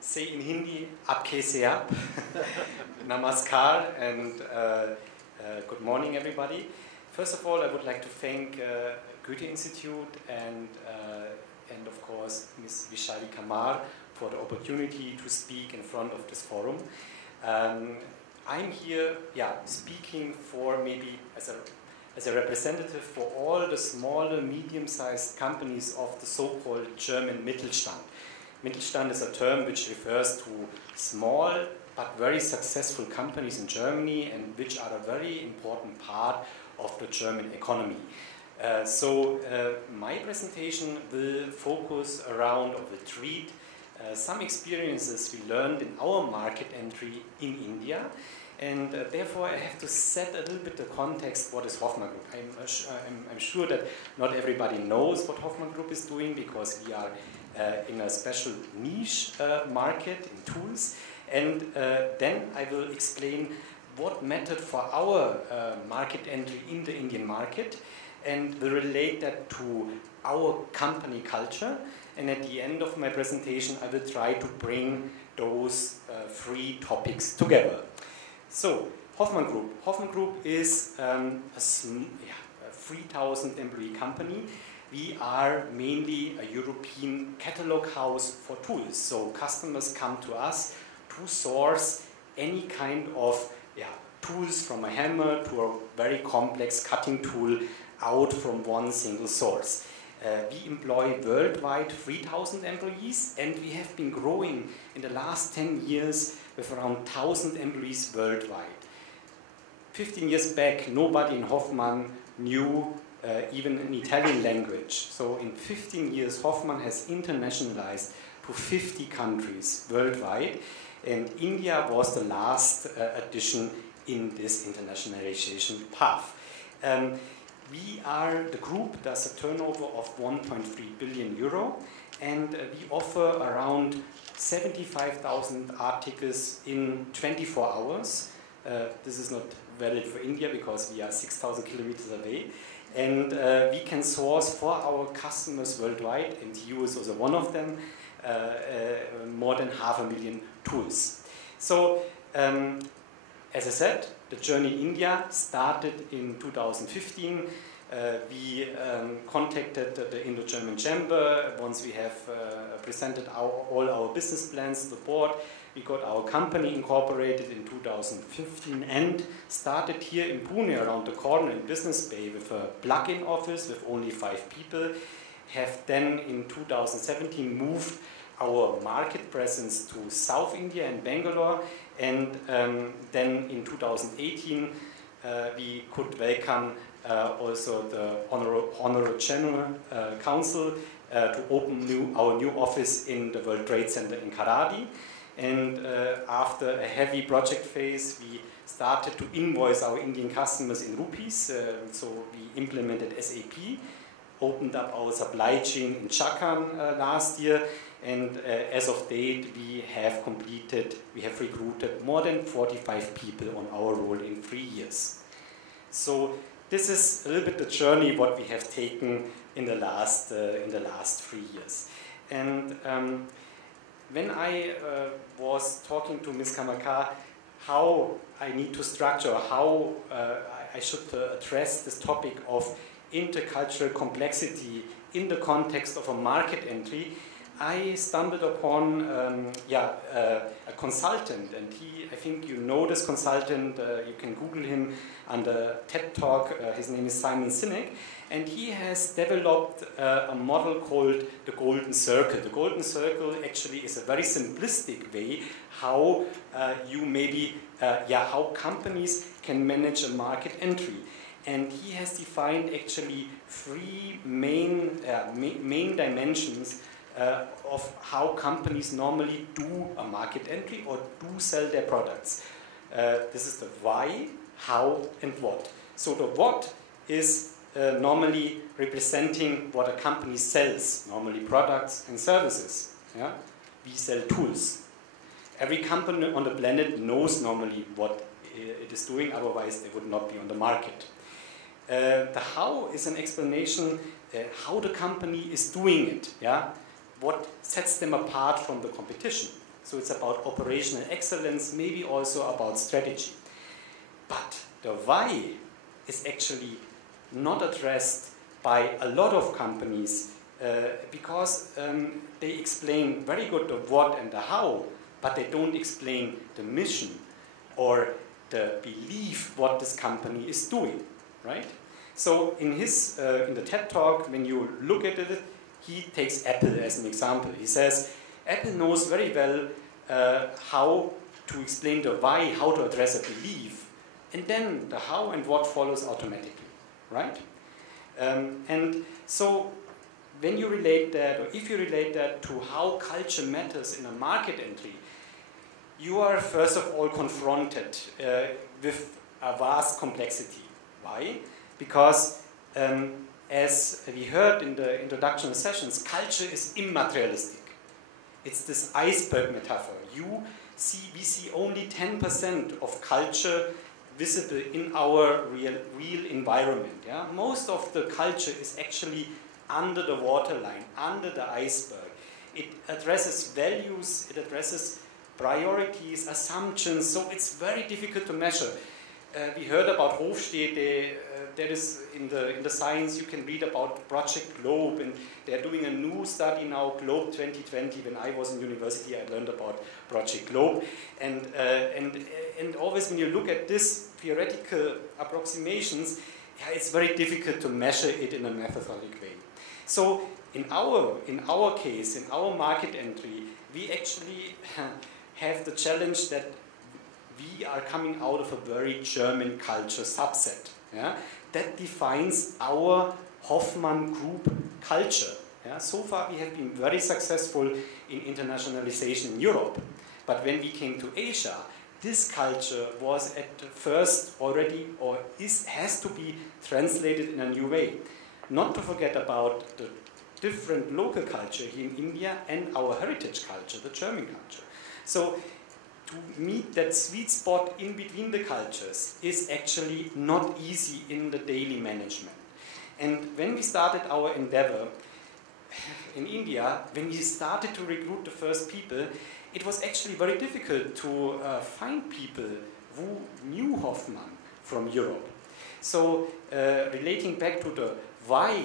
say in Hindi, aapke se aap. Namaskar and good morning, everybody. First of all, I would like to thank Goethe-Institut and of course Ms. Vishali Kamar for the opportunity to speak in front of this forum. I'm here, speaking for maybe as a representative for all the smaller, medium-sized companies of the so-called German Mittelstand. Mittelstand is a term which refers to small but very successful companies in Germany and which are a very important part of the German economy. My presentation will focus around or will treat some experiences we learned in our market entry in India. And therefore, I have to set a little bit the context. What is Hoffmann Group? I'm sure that not everybody knows what Hoffmann Group is doing because we are in a special niche market in tools. And then I will explain what mattered for our market entry in the Indian market, and will relate that to our company culture. And at the end of my presentation, I will try to bring those three topics together. So, Hoffmann Group. Hoffmann Group is a 3,000 employee company. We are mainly a European catalog house for tools. So customers come to us to source any kind of tools, from a hammer to a very complex cutting tool, out from one single source. We employ worldwide 3,000 employees, and we have been growing in the last 10 years with around 1,000 employees worldwide. 15 years back, nobody in Hoffmann knew even an Italian language. So in 15 years, Hoffmann has internationalized to 50 countries worldwide, and India was the last addition in this internationalization path. We are, the group does a turnover of 1.3 billion euro, and we offer around 75,000 articles in 24 hours. This is not valid for India because we are 6,000 kilometers away. And we can source for our customers worldwide, and you is also one of them, more than 500,000 tools. So, as I said, the journey in India started in 2015. We contacted the Indo-German Chamber. Once we have presented all our business plans to the board, we got our company incorporated in 2015 and started here in Pune, around the corner in Business Bay, with a plug-in office with only 5 people. Have then in 2017 moved our market presence to South India and Bangalore, and then in 2018 we could welcome also the Honorable General Council to open our new office in the World Trade Center in Kharadi. And after a heavy project phase, we started to invoice our Indian customers in rupees. So we implemented SAP, opened up our supply chain in Chakan last year, and as of date, we have recruited more than 45 people on our roll in 3 years. So this is a little bit the journey what we have taken in the last 3 years. And when I was talking to Ms. Kamakar how I need to structure, how I should address this topic of intercultural complexity in the context of a market entry, I stumbled upon a consultant, and I think you know this consultant, you can Google him under TED Talk, his name is Simon Sinek, and he has developed a model called the Golden Circle. The Golden Circle actually is a very simplistic way how how companies can manage a market entry. And he has defined actually 3 main dimensions of how companies normally do a market entry or do sell their products. This is the why, how, and what. So the what is normally representing what a company sells, normally products and services. Yeah? We sell tools. Every company on the planet knows normally what it is doing, otherwise they would not be on the market. The how is an explanation how the company is doing it. Yeah? What sets them apart from the competition. So it's about operational excellence, maybe also about strategy. But the why is actually not addressed by a lot of companies because they explain very good the what and the how, but they don't explain the mission or the belief what this company is doing, right? So in his in the TED Talk, when you look at it, he takes Apple as an example. He says Apple knows very well how to explain the why, how to address a belief, and then the how and what follows automatically, right? And so when you relate that, or if you relate that to how culture matters in a market entry, you are first of all confronted with a vast complexity. Why? Because as we heard in the introductory sessions, culture is immaterialistic. It's this iceberg metaphor. We see only 10% of culture visible in our real environment. Yeah? Most of the culture is actually under the waterline, under the iceberg. It addresses values, it addresses priorities, assumptions, so it's very difficult to measure. We heard about Hofstede. There is in the science you can read about Project Globe, and they're doing a new study now, Globe 2020. When I was in university, I learned about Project Globe, and always when you look at this theoretical approximations, yeah, it's very difficult to measure it in a methodological way. So in our case, in our market entry, we actually have the challenge that we are coming out of a very German culture subset, yeah, that defines our Hoffmann group culture. Yeah. So far we have been very successful in internationalization in Europe, but when we came to Asia, this culture was at first already, or has to be translated in a new way. Not to forget about the different local culture here in India and our heritage culture, the German culture. So to meet that sweet spot in between the cultures is actually not easy in the daily management. And when we started our endeavor in India, when we started to recruit the first people, it was actually very difficult to find people who knew Hoffmann from Europe. So relating back to the why,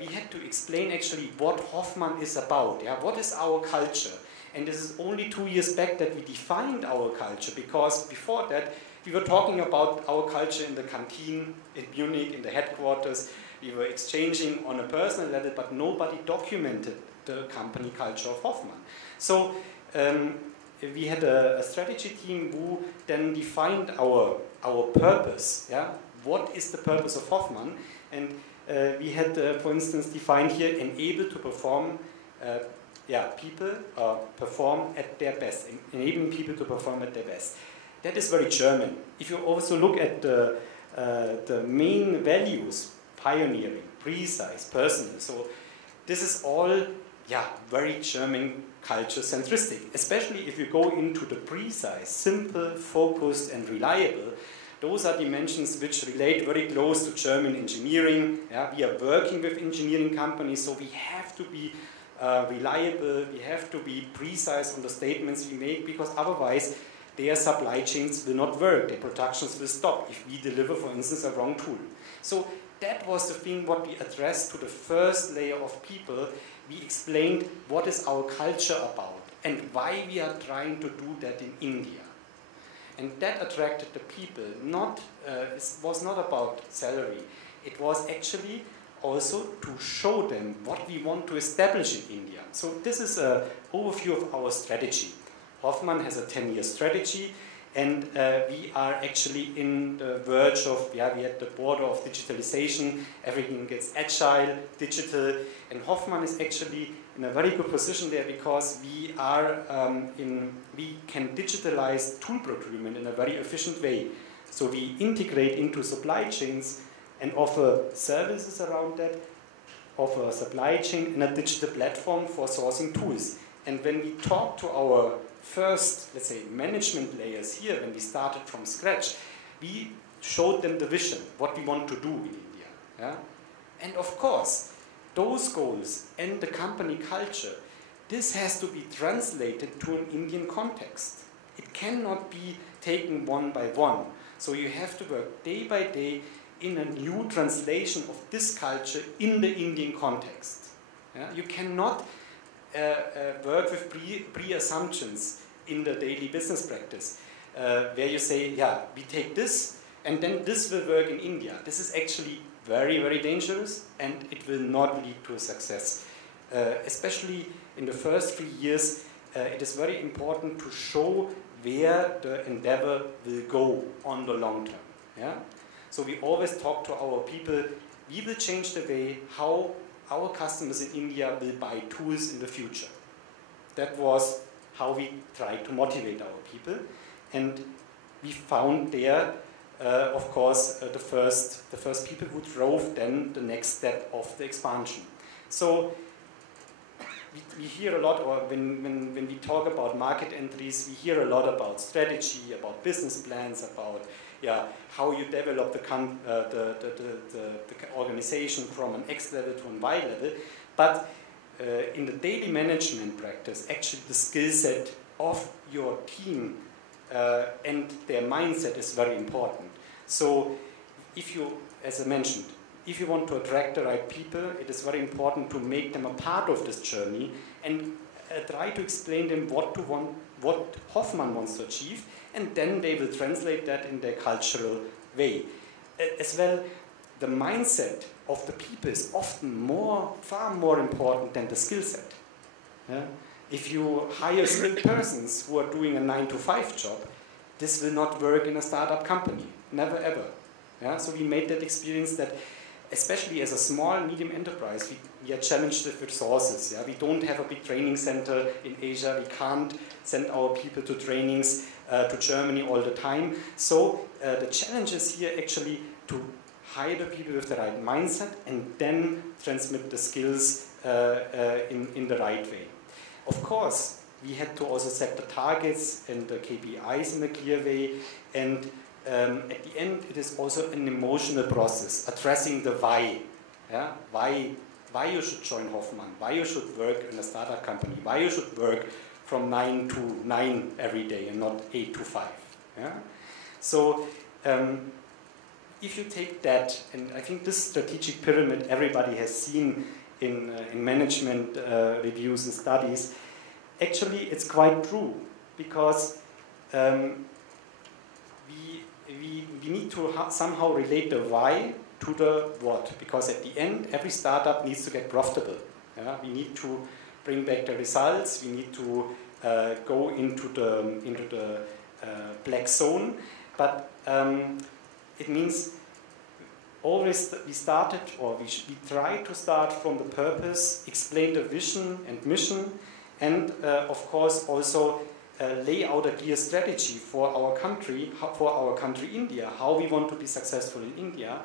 we had to explain actually what Hoffmann is about. Yeah? What is our culture? And this is only 2 years back that we defined our culture, because before that we were talking about our culture in the canteen in Munich, in the headquarters. We were exchanging on a personal level, but nobody documented the company culture of Hoffmann. So we had a strategy team who then defined our purpose. Yeah? What is the purpose of Hoffmann? And we had, for instance, defined here, enable to perform people perform at their best, enabling people to perform at their best. That is very German. If you also look at the main values, pioneering, precise, personal, so this is all very German culture centristic, especially if you go into the precise, simple, focused and reliable. Those are dimensions which relate very close to German engineering. Yeah? We are working with engineering companies, so we have to be reliable, we have to be precise on the statements we make, because otherwise their supply chains will not work, their productions will stop if we deliver, for instance, a wrong tool. So that was the thing what we addressed to the first layer of people. We explained what is our culture about and why we are trying to do that in India. And that attracted the people. It was not about salary, it was actually also to show them what we want to establish in India. So this is an overview of our strategy. Hoffmann has a 10-year strategy, and we are actually in the verge of, we are at the border of digitalization. Everything gets agile, digital, and Hoffmann is actually in a very good position there, because we can digitalize tool procurement in a very efficient way. So we integrate into supply chains and offer services around that, offer a supply chain and a digital platform for sourcing tools. And when we talk to our first, let's say, management layers here, when we started from scratch, we showed them the vision, what we want to do in India. Yeah? And of course, those goals and the company culture, this has to be translated to an Indian context. It cannot be taken one by one. So you have to work day by day in a new translation of this culture in the Indian context. Yeah? You cannot work with pre-assumptions in the daily business practice, where you say, yeah, we take this, and then this will work in India. This is actually very, very dangerous, and it will not lead to a success. Especially in the first 3 years, it is very important to show where the endeavor will go on the long term. Yeah? So we always talk to our people, we will change the way how our customers in India will buy tools in the future. That was how we tried to motivate our people. And we found there, of course, the first people who drove then the next step of the expansion. So we hear a lot, or when we talk about market entries, we hear a lot about strategy, about business plans, about how you develop the organization from an X level to an Y level. But in the daily management practice, actually the skill set of your team and their mindset is very important. So if you, as I mentioned, if you want to attract the right people, it is very important to make them a part of this journey and try to explain them what Hoffmann wants to achieve, and then they will translate that in their cultural way. As well, the mindset of the people is often far more important than the skill set. Yeah? If you hire skilled persons who are doing a 9-to-5 job, this will not work in a startup company, never ever. Yeah? So we made that experience that, especially as a small, medium enterprise, we are challenged with resources. Yeah? We don't have a big training center in Asia. We can't send our people to trainings to Germany all the time. So the challenge is here actually to hire the people with the right mindset and then transmit the skills in the right way. Of course, we had to also set the targets and the KPIs in a clear way, and at the end it is also an emotional process, addressing the why. Yeah? Why you should join Hoffmann, why you should work in a startup company, why you should work from 9 to 9 every day and not 8 to 5. Yeah? So if you take that, and I think this strategic pyramid everybody has seen in management reviews and studies, actually it's quite true, because we need to somehow relate the why to the what, because at the end every startup needs to get profitable. Yeah? We need to bring back the results, we need to go into the black zone, but it means always we started, or we try to start from the purpose, explain the vision and mission, and of course also lay out a clear strategy for our country, India, how we want to be successful in India,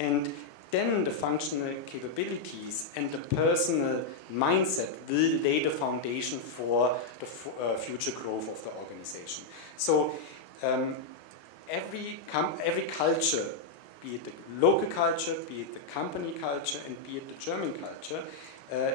and then the functional capabilities and the personal mindset will lay the foundation for the future growth of the organization. So every culture, be it the local culture, be it the company culture, and be it the German culture,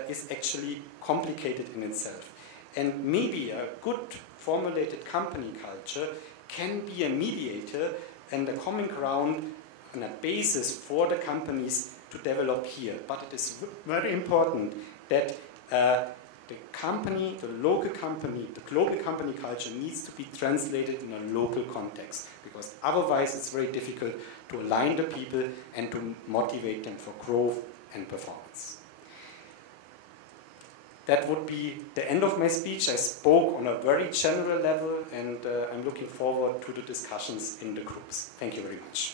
is actually complicated in itself. And maybe a good formulated company culture can be a mediator and a common ground and a basis for the companies to develop here. But it is very important that the company, the local company, the global company culture needs to be translated in a local context, because otherwise it's very difficult to align the people and to motivate them for growth and performance. That would be the end of my speech. I spoke on a very general level, and I'm looking forward to the discussions in the groups. Thank you very much.